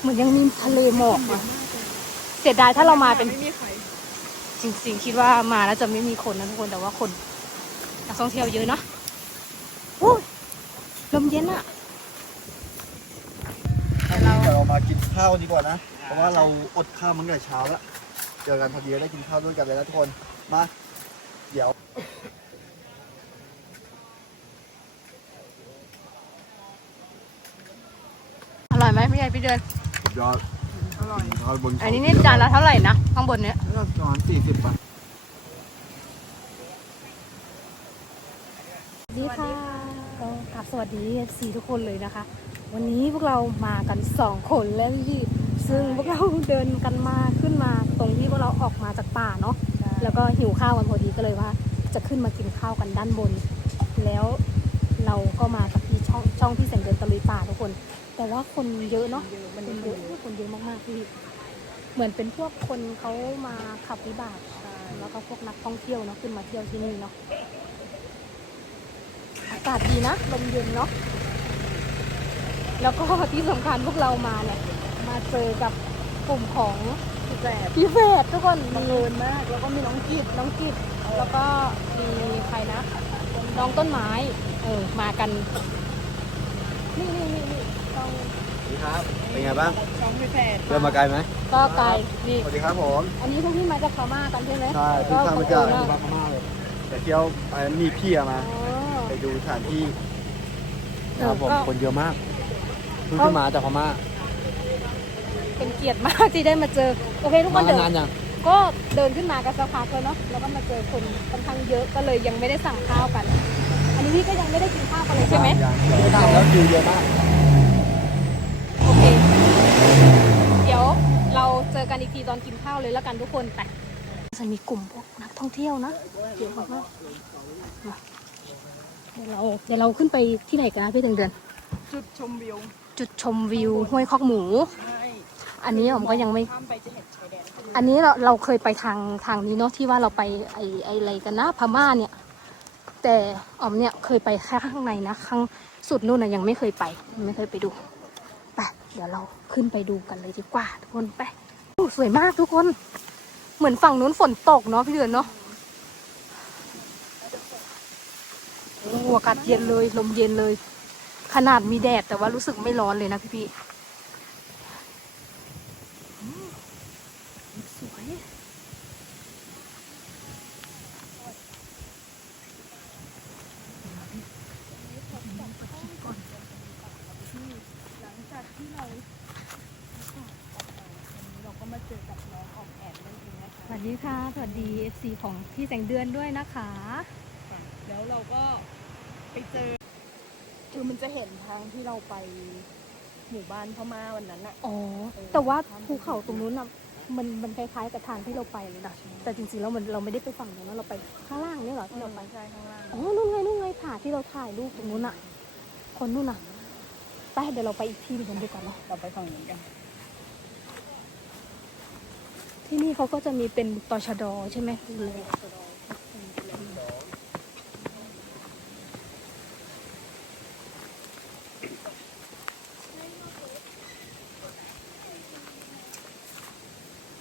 เหมือนยังมีทะเลหมอกอะเสียดายถ้าเรามาเป็น ไม่มีใครจริงๆ คิดว่ามาแล้วจะไม่มีคนนะทุกคนแต่ว่าคนนักท่องเที่ยวเยอะเนาะโอ้ยลมเย็นอะเดี๋ยวเรามากินข้าวดีกว่านะ เพราะว่าเราอดข้าวมันแต่เช้าแล้วเจอกันพอดีได้กินข้าวด้วยกันเลยนะทุกคน มา เดี๋ยว อร่อยไหมพี่ใหญ่พี่เดือน ยอดอร่อยข้าวบนอันนี้นี่จานละเท่าไหร่นะข้างบนเนี้ยก็ประมาณสี่สิบป่ะสวัสดีค่ะก็กราบสวัสดีสีทุกคนเลยนะคะ วันนี้พวกเรามากันสองคนแล้วพี่ซึ่งพวกเราเดินกันมาขึ้นมาตรงที่พวกเราออกมาจากป่าเนาะแล้วก็หิวข้าวกันพอดีก็เลยว่า จะขึ้นมากินข้าวกันด้านบน แล้วเราก็มากับที่ช่องช่องที่แสงเดินตะลุยป่าทุกคน แต่ว่าคนเยอะเนาะเยอะมันคนเยเยอะอะคนเยอะมากๆพี่เหมือนเป็นพวกคนเขามาขับวิบากแล้วก็พวกนักท่องเที่ยวเนาะขึ้นมาเที่ยวที่นี่เนาะอากาศดีนะลมเย็นเนาะแล้วก็ที่สำคัญพวกเรามาเนี่ยมาเจอกับกลุ่มของพี่แจกพี่เฟสทุกคนบังมีเอิญมาก แล้วก็มีน้องกิดน้องกิจแล้วก็มีใครนะน้องต้นไม้ เออมากัน นี่นี่นี่นี่ต้องสวัส ดีครับ เป็นไงบ้างน้องพี่แจกเดินมาไกลไหมก็ไกลนี่สวัสดีครับผม อันนี้พวกพี่มาจากพม่ากันใช่ไหมใช่เพิ่งข้ามมาจากก็บ้านพม่าเลยแต่เที่ยวไปมีพี่อะมาอ๋อไปดูสถานที่นะครับผมก็คนเยอะมากเพิ่งขึ้นมาจากพม่า เป็นเกียรติมากที่ได้มาเจอ โอเคทุกคมานเดินนานยังก็เดินขึ้นมากันสักพักแล้วเนาะ แล้วก็มาเจอคนค่อนข้างเยอะ ก็เลยยังไม่ได้สั่งข้าวกัน อันนี้พี่ก็ยังไม่ได้กินข้าวกันเลยใช่ไหมยังยังสั่งแล้วคิวเยอะมากโอเค เดี๋ยวเราเจอกันอีกทีตอนกินข้าวเลยแล้วกันทุกคนไปจะมีกลุ่มพวกนักท่องเที่ยวนะเยอะมากๆมาเดี๋ยวเราเดี๋ยวเราขึ้นไปที่ไหนกันนะพี่เดือนเดือนจุดชมวิว จุดชมวิวห้วยคอกหมูใช่อันนี้ผมก็ยังไม่ข้ามไปจะเห็นชายแดนพอดีอันนี้เราเราเคยไปทางทางนี้เนาะที่ว่าเราไปไอไออะไรกันนะพม่าเนี่ย แต่อ๋อมเนี่ยเคยไปแค่ข้างในนะข้างสุดนู่นนะยังไม่เคยไป ไม่เคยไปดู ไปเดี๋ยวเราขึ้นไปดูกันเลยดีกว่าทุกคนไปสวยมากทุกคน เหมือนฝั่งนู้นฝนตกเนาะพี่เดือนเนาะโอ้อากาศเย็นเลยลมเย็นเลย ขนาดมีแดดแต่ว่ารู้สึกไม่ร้อนเลยนะพี่พี่ๆอืมสวย หลังจากที่เราเราก็มาเจอกับน้องออกแอนนั่นเองนะคะ สวัสดีค่ะ สวัส ดี FC ของพี่แสงเดือนด้วยนะคะแล้วเราก็ไปเจอ คือมันจะเห็นทางที่เราไปหมู่บ้านพม่าวันนั้นอะอ๋อ แต่ว่าภูเขาตรงนู้นน่ะมันมันคล้ายๆกับทางที่เราไปเลยนะแต่จริงๆแล้วมันเราไม่ได้ไปฝั่งนู้นนะเราไปข้างล่างเนี่ยเหรอที่เราไปใช่ข้างล่าง อ๋อ นู่นไงนู่นไงผาที่เราถ่ายรูปตรงนู้นอะคนนู่นอะไปเดี๋ยวเราไปอีกที่หนึงกันดีกว่าเนาะเราไปฝั่งนู้นกัน ที่นี่เขาก็จะมีเป็นตชดใช่ไหมดูแล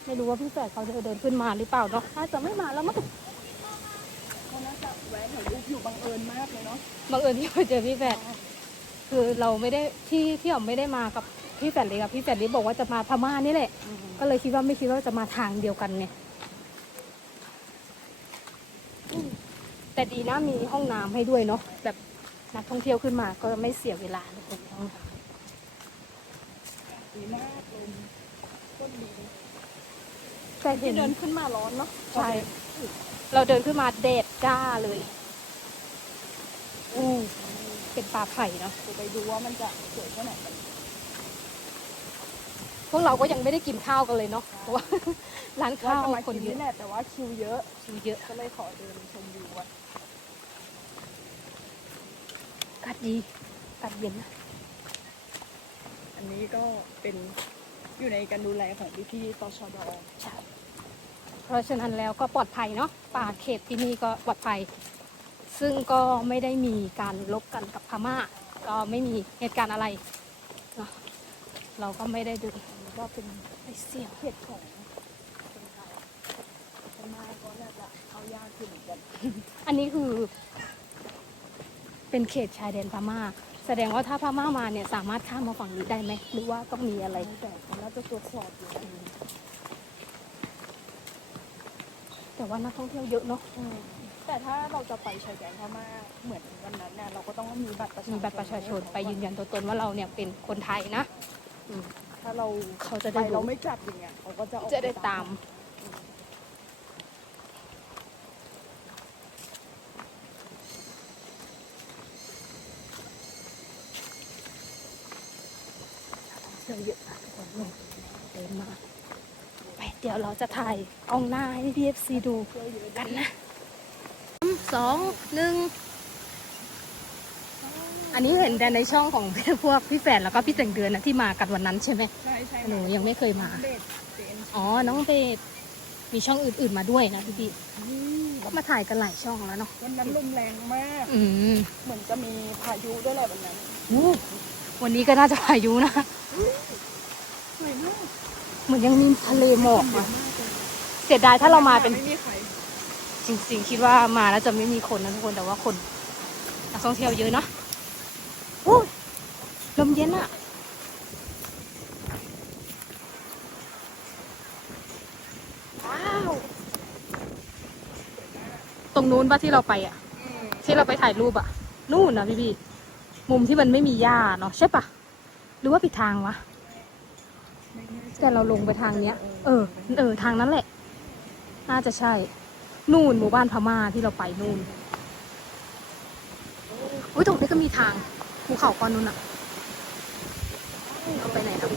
ไม่รู้ว่าพี่แฝดเขาจะเดินขึ้นมาหรือเปล่าเนาะน่าจะไม่มาแล้วมั้งเขาน่าจะแวะถ่ายรูปอยู่บังเอิญมากเลยเนาะบังเอิญที่มาเจอพี่แฝดคือเราไม่ได้ที่ที่อ๋อมไม่ได้มากับ พี่แฝดเลยกับพี่แฝดเลยบอกว่าจะมาพม่านี่แหละ ก็เลยคิดว่าไม่คิดว่าจะมาทางเดียวกันไงอืมแต่ดีนะมีห้องน้ำให้ด้วยเนาะแบบนักท่องเที่ยวขึ้นมาก็ไม่เสียเวลาทุกคนดีมากลมต้นดีแต่เห็ที่นเดินขึ้นมาร้อนเนาะใช่เราเดินขึ้นมาเดดจ้าเลยอู้เป็นป่าไผ่เนาะเดี๋ยวไปดูว่ามันจะสวยแค่ไหนกัน พวกเราก็ยังไม่ได้กินข้าวกันเลยเนาะเพราะว่าร้านว่าข้าวจะมาคนกินเยนี่อะแหละแต่ว่าคิวเยอะ คิวเยอะก็เลยขอเดินชมวิวอะอากาศดีอากาศเย็นนะอันนี้ก็เป็นอยู่ในการดูแลของพี่พี่ๆตชดใช่เพราะฉะนั้นแล้วก็ปลอดภัยเนาะป่าเขตที่นี่ก็ปลอดภัย ซึ่งก็ไม่ได้มีการลบกันกับพม่า ก็ไม่มีเหตุการณ์อะไร เนาะเราก็ไม่ได้ดูแล้วก็เป็นไอเสียงเขตของคนไทยพม่าก็น่าจะเข้ายากอยู่เหมือนกัน อันนี้คือ เป็นเขตชายแดนพม่า แสดงว่าถ้าพม่ามาเนี่ยสามารถข้ามมาฝั่งนี้ได้ไหมหรือว่าต้องมีอะไรแต่เขาน่าจะตรวจสอบอยู่แต่ว่านักท่องเที่ยวเยอะเนาะอืมแต่ถ้าเราจะไปชายแดนพม่าเหมือนวันนั้นเนี่ยเราก็ต้องมีบัตรประชาชนมีบัตรประชาชนไปยืนยันตัวตนว่าเราเนี่ยเป็นคนไทยนะ ถ้าเราเขาจะไปได้เรารู้ไม่กลับอย่างเงี้ยเขาก็จะออกจะได้ตามเสื้อเยอะมากทุกคนเนี่ยเดินมาไปเดี๋ยวเราจะถ่ายเอองหน้าให้พีเอฟซีดูกันนะสองหนึ่ง อันนี้เห็นแต่ในช่องของพวกพี่แฝดแล้วก็พี่แต่งเดือนนะที่มากันวันนั้นใช่ไหมใช่ใช่หนูยังไม่เคยมา เบสเจนอ๋อ น้องเบสมีช่องอื่นๆมาด้วยนะพี่พี่ก็มาถ่ายกันหลายช่องแล้วเนาะ วันนั้นลมแรงมาก อืมเหมือนจะมีพายุด้วยแหละวันนั้นอู้วันนี้ก็น่าจะพายุนะ สวยมากเหมือนยังมีทะเลหมอกอะเสียดายถ้าเรามาเป็น ไม่มีใครจริงๆ คิดว่ามาแล้วจะไม่มีคนนะทุกคนแต่ว่าคนนักท่องเที่ยวเยอะเนาะอู้ลม เย็นอะว้าว ตรงนู้นปะที่เราไปอะอที่เราไปถ่ายรูปอะนู่นนะพี่พี่มุมที่มันไม่มีหญ้าเนาะใช่ปะหรือว่าผิดทางวะแน่ใจแต่เราลงไปทางเนี้ย เออ เออ ทางนั้นแหละ น่าจะใช่ นู่นหมู่บ้านพม่าที่เราไปนู่น อุ้ยตรงนี้ก็มีทางภูเขาก้อนนู้นอะ เราไปไหนนะ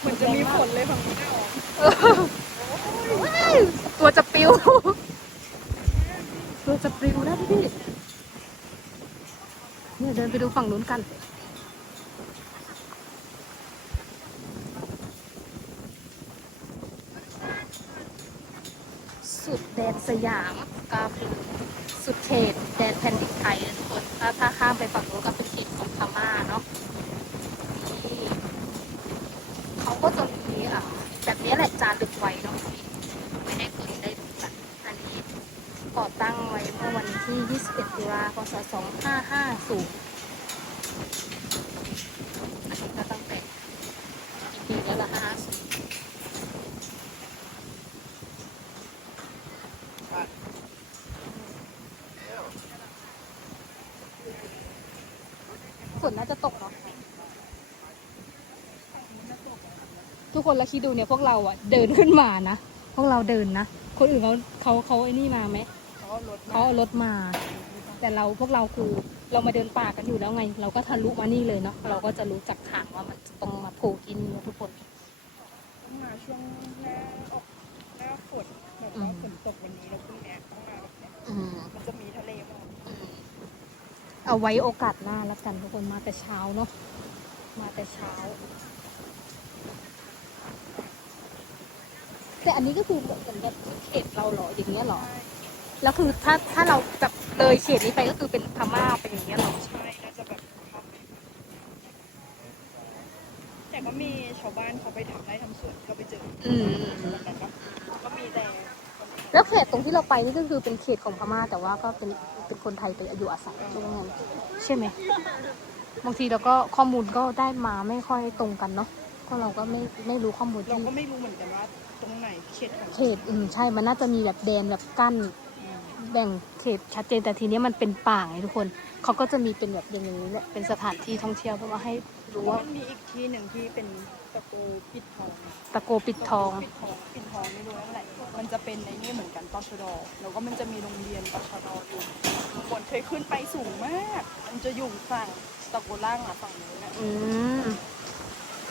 เหมือนจะมีฝนเลยฝั่งนี้ออกว้ายตัวจะปิว ตัวจะปิวนะพี่พี่เนี่ยเดินไปดูฝั่งนู้นกันสุดแดนสยามกาฟิสุดเขตแดนแผ่นดินไทยทุกคนถ้าถ้าข้ามไปฝั่งนู้นก็เป็นเขตของพม่าเนาะนี่เขา ก็จะมีอะแบบนี้แหละจานดึกไว้เนาะไม่ได้คนได้ดูกันอันนี้ก่อตั้งไว้เมื่อวันที่ 21ตุลาคม 2550อันนี้ก็ตั้งแต่กี่ปีแล้วล่ะฮะ ฝนน่าจะตกเนาะ ทุก คนละคิดดูเนี่ยพวกเราอะเดินขึ้นมานะ พวกเราเดินนะ คนอื่นเขาเขาเขาไอ้นี่มาไหมเขาเอารถเขาเอารถมา แต่เราพวกเราคือเรามาเดินป่ากันอยู่แล้วไง เราก็ทะลุมานี่เลยเนาะเราก็จะรู้จักทางว่ามันจะต้องมาโผล่ที่นี่นะทุกคนต้องมาช่วงหน้าออกหน้าฝนแบบว่าฝนตกวันนี้แล้วพรุ่งนี้ต้องมาแบบเนี้ยอืมมันจะมีทะเลหมอกเอาไว้โอกาสหน้าแล้วกันทุกคนมาแต่เช้าเนาะมาแต่เช้า แต่อันนี้ก็คือเหมือนแบบเขตเราเหรออย่างเงี้ยเหรอ แล้วคือถ้าถ้าเราแบบเลยเขตนี้ไปก็คือเป็นพม่าเป็นอย่างเงี้ยเหรอ ใช่น่าจะแบบเข้าไปแต่ก็มีชาวบ้านเขาไปทำไร่ทำสวนก็ไปเจออืมวันนั้นเนาะก็มีแต่คนแล้วเขตตรงที่เราไปนี่ก็คือเป็นเขตของพม่า แต่ว่าก็เป็นเป็นคนไทยไปอยู่อาศัยช่วงนั้นใช่ไหมบางทีเราก็ข้อมูลก็ได้มาไม่ค่อยตรงกันเนาะก็เราก็ไม่ไม่รู้ข้อมูลเราที่ ก็ไม่รู้เหมือนกันว่า ตรงไหนเขตของเขตอืมใช่มันน่าจะมีแบบแดนแบบกั้น แบ่งเขตชัดเจนแต่ทีเนี้ยมันเป็นป่าไงทุกคนเขาก็จะมีเป็นแบบอย่างนี้แหละเป็นสถานที่ท่องเที่ยวเพื่อว่าให้รู้ว่ามันมีอีกที่หนึ่งที่เป็นตะโกปิดทองตะโกปิดทองปิดทองปิดทองไม่รู้นั่นแหละมันจะเป็นในนี่เหมือนกันตชดแล้วก็มันจะมีโรงเรียนตชดอยู่ข้างบนเคยขึ้นไปสูงมาก มันจะอยู่ฝั่งตะโกล่างอะฝั่งนู้นนะอืม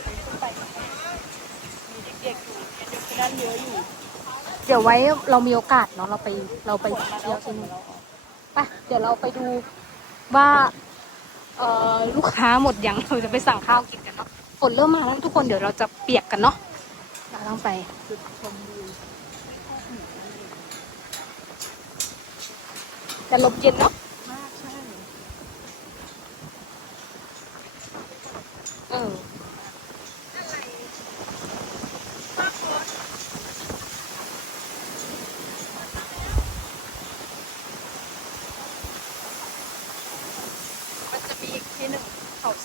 เคยขึ้นไปมีเด็กๆอยู่ เรียนเยอะอยู่เดี๋ยวไว้เรามีโอกาสเนาะเราไปเราไปเที่ยวที่นู่นไปเดี๋ยวเราไปดูว่าเอ่อลูกค้าหมดยังเราจะไปสั่งข้าวกินกันเนาะฝนเริ่มมาแล้วทุกคนเดี๋ยวเราจะเปียกกันเนาะเราต้องไปจุดชมวิวแต่ลมเย็นเนาะมากใช่เออ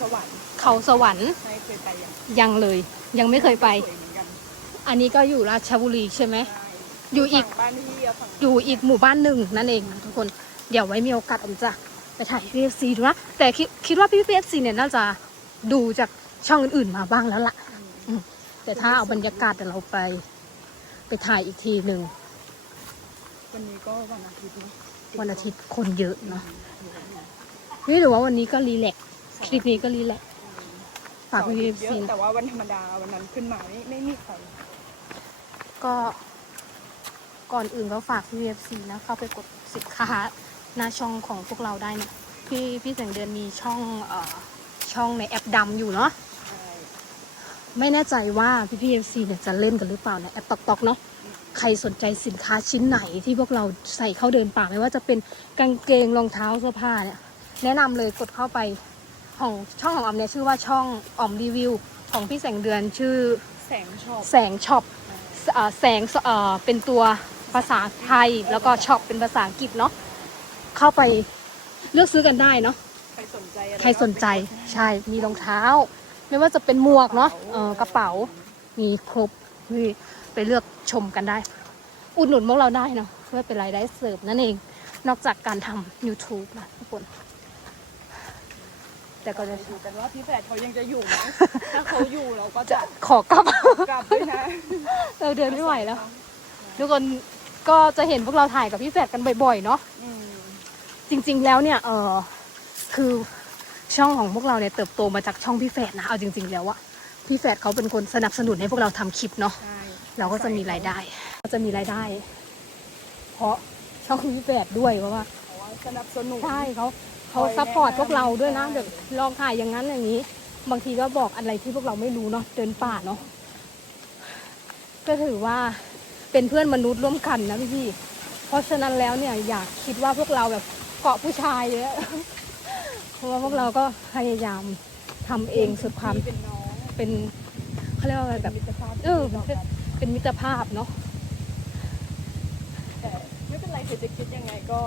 สวรรค์เขาสวรรค์ใช่เคยไปยังยังเลย ยังไม่เคยไป สวยเหมือนกันอันนี้ก็อยู่ราชบุรีใช่ไหมใช่อยู่อีก ฝั่งบ้านพี่อะฝั่งอยู่อีกหมู่บ้านหนึ่งนั่นเองนะทุกคนเดี๋ยวไว้มีโอกาสผมจะไปถ่ายพีเอฟซีดูนะแต่คิดคิดว่าพี่พีเอฟซีเนี่ยน่าจะดูจากช่องอื่นๆมาบ้างแล้วล่ะ อืมแต่ถ้าเอาบรรยากาศเดี๋ยวเราไป ไปถ่ายอีกทีหนึ่งวันนี้ก็วันอาทิตย์เนอะวันอาทิตย์คนเยอะเนาะนี่หรือว่าวันนี้ก็รีแลกซ์ คลิปนี้ก็รีแลกซ์ฝากพี่พีเอฟเยซีอะแต่ว่าวันธรรมดาวันนั้นขึ้นมาไม่ไม่มีใครก็ก่อนอื่นก็ฝากพี่พีเอฟซีนะ เข้าไปกดสินค้าหน้าช่องของพวกเราได้นะพี่พี่แสงเดือนมีช่องเอ่อช่องในแอปดำอยู่เนาะ ใช่ไม่แน่ใจว่าพี่พีเอฟซีเนี่ยจะเล่นกันหรือเปล่าในแอปตอกตอกเนาะใครสนใจสินค้าชิ้นไหนที่พวกเราใส่เข้าเดินป่าไม่ว่าจะเป็นกางเกงรองเท้าเสื้อผ้าเนี่ย แนะนำเลยกดเข้าไป ของช่องของออมเนี่ยชื่อว่าช่องออมรีวิว ของพี่แสงเดือนชื่อแสงชอบแสงช็อปเอ่อแสงเอ่อเป็นตัวภาษาไทยแล้วก็ช็อปเป็นภาษาอังกฤษเนาะเข้าไปเลือกซื้อกันได้เนาะใครสนใจอะไรใครสนใจใช่มีรองเท้า ไม่ว่าจะเป็นหมวกเนาะเออกระเป๋ามีครบนี่ไปเลือกชมกันได้ อุดหนุนพวกเราได้เนาะเพื่อเป็นรายได้เสริมนั่นเอง นอกจากการทำ YouTube นะทุกคน แต่ก็จะดูกันว่าพี่แฝดเขายังจะอยู่ไหมถ้าเขาอยู่เราก็จะขอกลับ กลับด้วยนะเราเดินไม่ไหวแล้ว ทุกคนก็จะเห็นพวกเราถ่ายกับพี่แฝดกันบ่อยๆเนาะอืมจริง ๆ แล้วเนี่ยเออคือช่องของพวกเราเนี่ยเติบโตมาจากช่องพี่แฝดนะเอาจริง ๆ แล้วอะพี่แฝดเขาเป็นคนสนับสนุนให้พวกเราทำคลิปเนาะใช่เราก็จะมีรายได้ก็จะมีรายได้ เพราะช่องพี่แฝดด้วยเพราะว่าเพราะว่าสนับสนุนใช่เขา เขาคอยแนะนำซัพพอร์ตพวกเราด้วยนะใช่แบบลองถ่ายอย่างนั้นอย่างนี้ บางทีก็บอกอะไรที่พวกเราไม่รู้เนาะเดินป่าเนาะก็ถือว่าเป็นเพื่อนมนุษย์ร่วมกันนะพี่พี่ๆเพราะฉะนั้นแล้วเนี่ยอยากคิดว่าพวกเราแบบเกาะผู้ชายเลยอะเพราะว่าพวกเราก็พยายามทำเองสุดความเป็นน้องเป็นเขาเรียกว่าอะไรเป็แบนบมิตรภาพเออเป็นเป็นมิตรภาพเนาะแต่ไม่เป็นไรใครจะคิดยังไงก็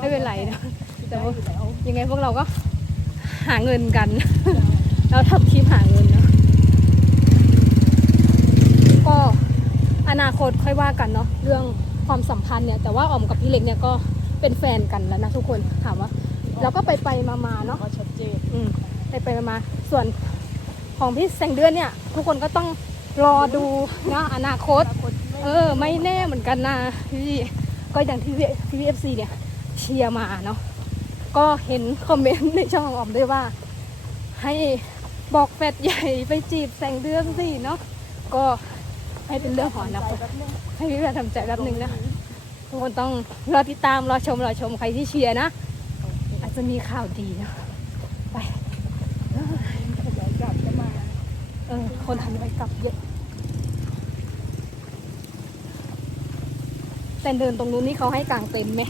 ไม่เป็นไรนะ แต่ว่าอยู่แล้วยังไงพวกเราก็หาเงินกันแล้วทำคลิปหาเงินเนาะก็อนาคตค่อยว่ากันเนาะเรื่องความสัมพันธ์เนี่ย แต่ว่าออมกับพี่เล็กเนี่ยก็เป็นแฟนกันแล้วนะทุกคนถามว่าเราก็ไปไปๆมาๆเนาะก็ชัดเจนอืมไปไปๆมาๆส่วนของพี่แสงเดือนเนี่ย ทุกคนก็ต้องรอดูนะอนาคต เออ ไม่แน่เหมือนกันนะพี่ก็อย่างที่พี่เอฟซีเนี่ยเชียร์มาเนาะ ก็เห็นคอมเมนต์ในช่องออมด้วยว่า ให้บอกแฟดใหญ่ไปจีบแสงเดือนสิเนาะก็ให้เป็นเรื่องของอนาคตแป๊บให้พี่แฟดทำใจแป๊บนึงนะทุกคนต้องรอติดตามรอชมรอชมใครที่เชียร์นะ อาจจะมีข่าวดีนะไปกลับจะมาเออคนทันไปกลับเยอะแต่เดินตรงนู้นนี่เขาให้กางเต็นท์ไหม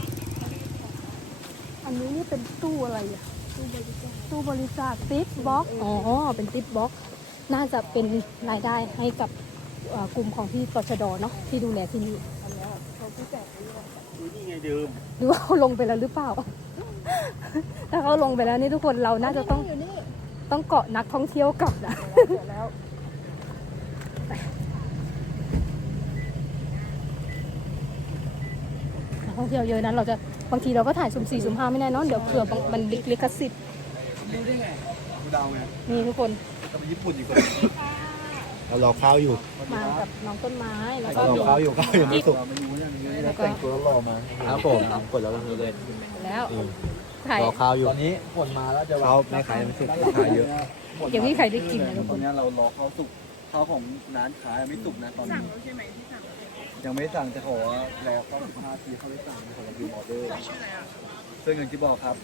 อันนี้นี่เป็นตู้อะไรอะตู้บริจาคติปบ็อกอ๋อ เป็นติปบ็อกน่าจะเป็นรายได้ให้กับเอ่อกลุ่มของที่ตชดเนาะที่ดูแลที่นี่อันเนี้ยเขาพี่แฝดเขาอยู่นี่ไงเดิมหรือว่าเขาลงไปแล้วหรือเปล่า ถ้าเขาลงไปแล้วนี่ทุกคนเราน่าจะต้องอยู่นี่ต้องเกาะนักท่องเที่ยวกลับนะเดี๋ยวแล้วนักท่องเที่ยวเยอะนั้นเราจะ บางทีเราก็ถ่ายสุ่มสี่สุ่มห้าไม่แน่เนอนเดี๋ยวเผื่อบางมันลิขสิทธิ์รู้ได้ไงกูเดาไงนี่ทุกคนก็ไปญี่ปุ่นดีกว่าเรารอข้าวอยู่ มากับน้องต้นไม้ แล้วก็เรารอมีข้าวอยู่ข้าวยังไม่สุกเราไม่รู้อย่างนี้แล้วก็แต่งตัวรอมาครับผมกดแล้วก็คือเลยแล้วถ่ายรอข้าวอยู่ ตอนนี้ฝนมาแล้วจะข้าวแม่ขายไม่สุกขายเยอะเดี๋ยวพี่ใครได้กินนะทุกตคอนนนี้เรารอข้าวสุกข้าวของร้านขายไม่สุกนะตอนนี้สั่งแล้วใช่ไหมที่สั่ง ยังไม่ได้สั่งจะขอแล้วก็15ทีเขาได้สั่งขอรับพิมพ์ออเดอร์ซึ่งอย่างที่บอกครับ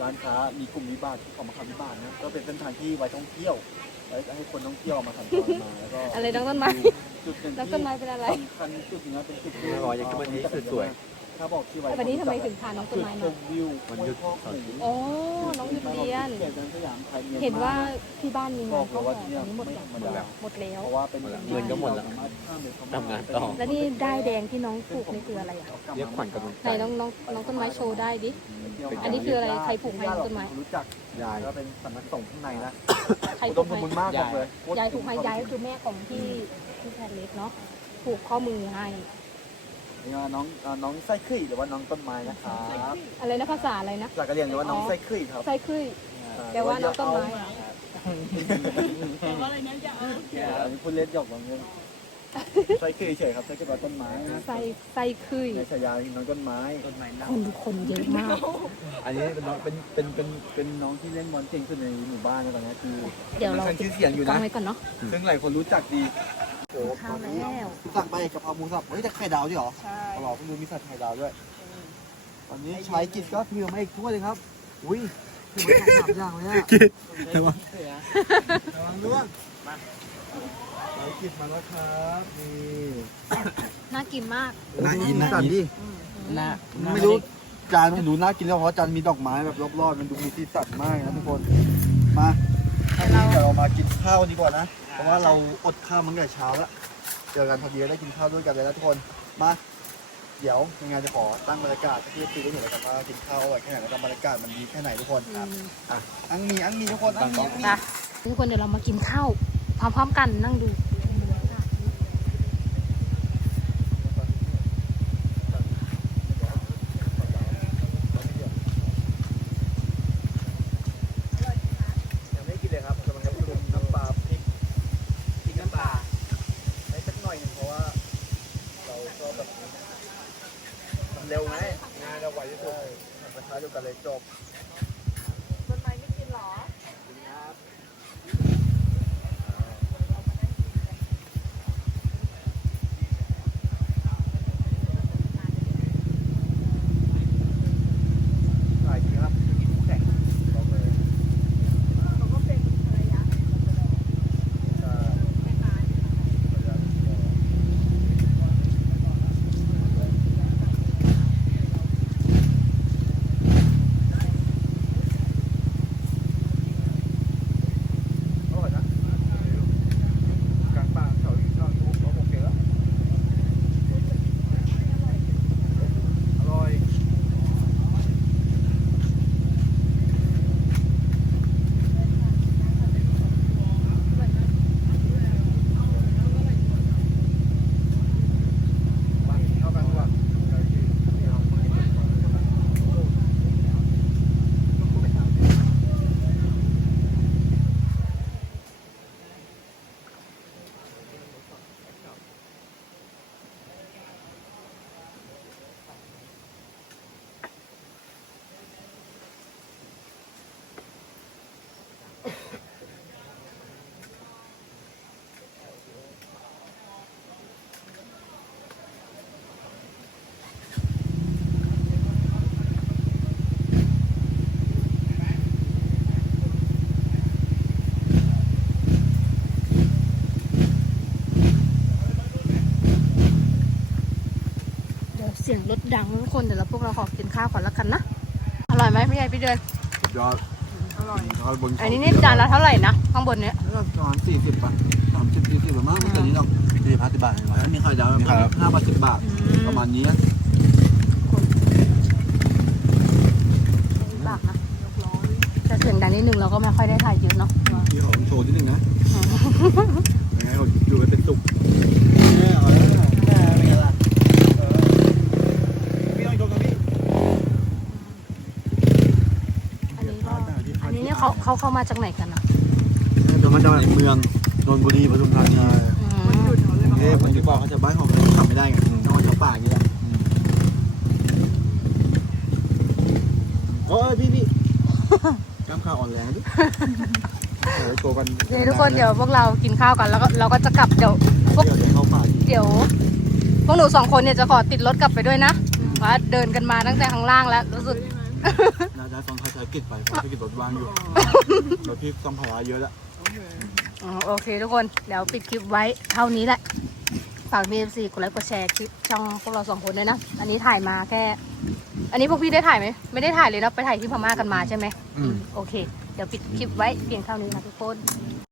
ร้านค้ามีกลุ่มวิบากที่เขามาทำวิบากนะก็เป็นเส้นทางที่ไว้ท่องเที่ยวไว้ให้คนท่องเที่ยวมาสัญจรมาแล้วก็อะไรน้องต้นไม้จุดหนึ่งน้องที่ต้นไม้เป็นอะไรสำคัญจุดหนึงนะเป็นจุดที่อ๋อยังเป็นวันนี้สวยๆ ถ้าบอกที่ไว้วันนี้ทำไมถึงพาน้องต้นไม้จุมาดชมวิววันหยุดพ่อขุนโอ้น้องหยุดเรียนเขตสยามไทยมียเห็นว่าที่บ้านมีงานข้าวหอมบอกเลยว่าที่เนี่ยอันนี้หมดแล้วไม่ธรรมดาหมดแล้ว เพราะว่าเป็นเงินก็หมดแล้วสามารถข้ามไปพม่ทำงานต่อ แล้วนี่ได้ายแดงที่น้องผูกนี่คืออะไรอะเรียกขวัญกำลังไหใจนน้องน้องน้องต้นไม้โชว์ได้ดิ อันนี้คืออะไร ใครผูกให้น้องต้นไม้ รู้จักยายก็เป็นสำนักสงฆ์ข้างในนะใครอุดผูมกสมให้บูรณ์มากบอกเลย ยายผูกให้ยายก็คือแม่ของพี่พี่แพนเล็กเนาะผูกข้อมือให้ นี่ว่าน้องเอ่อน้องไส้คลี่หรือว่าน้องต้นไม้นะครับอะไรนะภาษาอะไรนะ หลักการเรียนหรือว่าน้องไส้คลี่ครับไส้คุยแปลว่าน้องต้นไม้ แต่ว่าอะไรนะอย่าเอาอันนี้พูดเล่นหยอกบางเรื่องไส้คลี่เฉยครับไส้คลี่แปลว่าต้นไม้นะไส้ไส้คุยในฉายาที่น้องต้นไม้ต้นไม้เน่าคนคนเยอะมาก อันนี้เป็นน้องเป็นเป็นเป็นเป็นน้องที่เล่นบอลเก่งสุดในหมู่บ้านนะตอนนี้คือเดี๋ยวเรามันชื่อเสียงอยู่ฟันะงไว้ก่อนเนาะซึ่งหลายคนรู้จักดี โอ้ข้าวแล้วสั่งไปกะเพราหมูสับเฮ้ยแต่ไข่ดาวด้วยเหรอใช่อร่อยเพิ่งรู้มีใส่ไข่ดาวด้วยตอนนี้ชายกิจก็เถือมาอีกถ้วยเลยครับ อุ้ยถือมาสองสามอย่างเลยอะกิจระวังระวังด้วยมาชายกิจมาแล้วครับนี่น่ากินมากน่ากินนะจันดิหน้าไม่รู้จานไม่รู้น่ากินแล้วเพราะจานมีดอกไม้แบบรอบๆมันดูมีสีสันมากนะทุกคนมา ถ้านี้เดี๋ยวเรามากินข้าวดีกว่านะ เพราะว่าเราอดข้าวมาตั้งแต่เช้าแล้วเจอกันพอดีได้กินข้าวด้วยกันเลยนะทุกคน มา เดี๋ยวยังไงจะขอตั้งบรรยากาศที่ตีได้เห็นแล้วกันว่ากินข้าวอร่อยแค่ไหนแล้วก็บรรยากาศมันดีแค่ไหนทุกคนครับอะอังมีอังมีทุกคนอังมีอังมีนะทุกคนเดี๋ยวเรามากินข้าวพร้อมๆกันนั่งดู ยังไม่ได้กินเลยครับกำลังจะปรุงน้ำปลาพริกพริกน้ำปลาให้สักหน่อยหนึงเพราะว่า เราก็แบบทำเร็วไงงานเรา ไวที่สุดทำกระทะเดียวกันเลยจบ ต้นไม้ไม่กินหรอ ถ่ายดีครับกินแข่งลองเลย เขาก็เป็นภรรยา ใช่อร่อยนะกลางป่าเขาอีกรอบนึงก็โอเคแล้วอร่อย มาเข้ากันดีกว่า เดี๋ยวเสียงรถ ดังทุกคนเดี๋ยวเราพวกเราขอกินข้าวก่อนแล้วกันนะ อร่อยไหมพี่ใหญ่พี่เดือนยอดอร่อยยอดบนอันนี้นี่จานละเท่าไหร่นะข้างบนเนี้ยก็ประมาณสี่สิบป่ะสามสิบสี่สิบประมาณไม่เกินนี้หรอกสี่สิบห้าสิบบาทถ้ามีไข่ดาวประมาณห้าบาทสิบบาทประมาณนี้นะบากนะแต่เสียงดังนิดนึงเราก็ไม่ค่อยได้ถ่ายเยอะเนาะพี่ขอโชว์นิดนึงนะยังไงเขาอยู่กันเป็นสุขแม่เอาแล้วแม่เป็นไงล่ะเออพี่ต้องชมตรงนี้ อันนี้ก็อันนี้ เนี่ยเขาเขาเข้ามาจากไหนกันอะเดี๋ยวมันจะมาในเมืองนนทบุรีปทุมธานีอืมมันหยุดเขาเลยกรุงเทพมันจะบอกเขาจะบ้านของเขาทำไม่ได้ไงต้องมาชาวป่าอย่างนี้แหละโอ้ยพี่พี่กล้ามขาอ่อนแรงดิเดี๋ยวโชว์กันโอเคทุกคนเดี๋ยวพวกเรากินข้าวกันแล้วก็เราก็จะกลับเดี๋ยว พวกเดี๋ยวจะเข้าป่าอีกเดี๋ยว พวกหนูสองคนเนี่ยจะขอติดรถกลับไปด้วยนะว่าเดินกันมาตั้งแต่ข้างล่างแล้วรู้สึก น่าจะฟังเขาใช้กิจไปเพราะธุรกิจรถว่างอยู่รถพี่สัมภาระเยอะแล้วอ๋อโอเคทุกคน เดี๋ยวปิดคลิปไว้เท่านี้แหละ ฝากมีเอฟซีกดไลค์กดแชร์คลิปช่องพวกเราสองคนด้วยนะ อันนี้ถ่ายมาแค่ อันนี้พวกพี่ได้ถ่ายไหม ไม่ได้ถ่ายเลยนะไปถ่ายที่พม่ากันมาใช่ไหมอืมโอเค เดี๋ยวปิดคลิปไว้เพียงเท่านี้นะทุกคนค